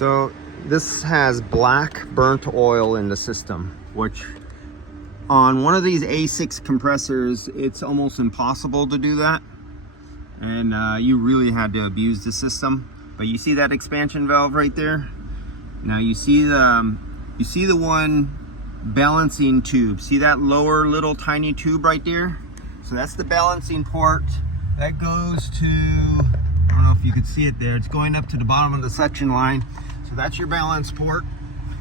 So this has black burnt oil in the system, which on one of these A6 compressors, it's almost impossible to do that. And you really had to abuse the system. But you see that expansion valve right there? Now you see the one balancing tube. See that lower little tiny tube right there? So that's the balancing port. That goes to, I don't know if you can see it there, it's going up to the bottom of the suction line. So that's your balance port.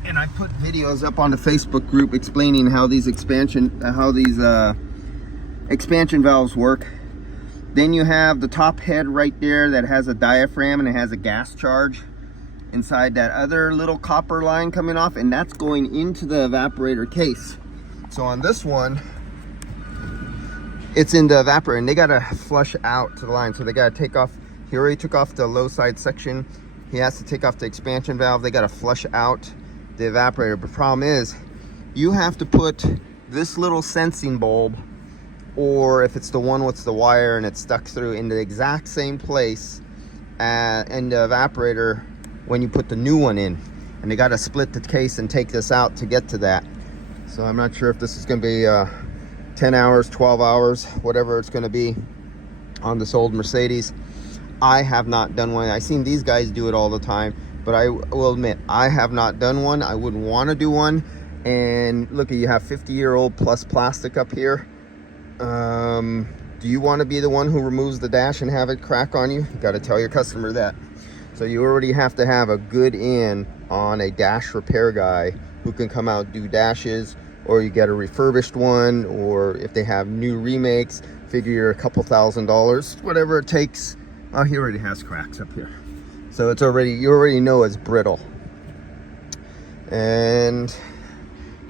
And I put videos up on the Facebook group explaining how these expansion valves work. Then you have the top head right there that has a diaphragm and it has a gas charge inside that other little copper line coming off, and that's going into the evaporator case. So on this one, it's in the evaporator, and they gotta flush out to the line. So they gotta take off, he already took off the low side section. He has to take off the expansion valve. They gotta flush out the evaporator. But the problem is, you have to put this little sensing bulb, or if it's the one with the wire and it's stuck through, in the exact same place in the evaporator when you put the new one in. And they got to split the case and take this out to get to that. So I'm not sure if this is going to be 10 hours, 12 hours, whatever it's going to be on this old Mercedes. I have not done one. I've seen these guys do it all the time, but I will admit, I have not done one. I wouldn't want to do one. And look, you have 50-year-old plus plastic up here. Do you want to be the one who removes the dash and have it crack on you? You got to tell your customer that. So you already have to have a good in on a dash repair guy who can come out, do dashes, or you get a refurbished one, or if they have new remakes, figure a couple $1,000, whatever it takes. Oh, he already has cracks up here. So it's already, you already know it's brittle. And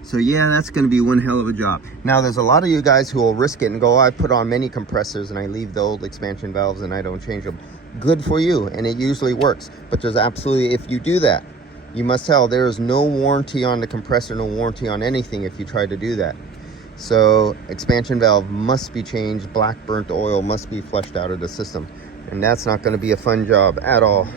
so yeah, that's going to be one hell of a job. Now there's a lot of you guys who will risk it and go, oh, I put on many compressors and I leave the old expansion valves and I don't change them. Good for you, and it usually works. But there's absolutely, if you do that, you must tell there is no warranty on the compressor, no warranty on anything if you try to do that. So expansion valve must be changed, black burnt oil must be flushed out of the system. And that's not going to be a fun job at all.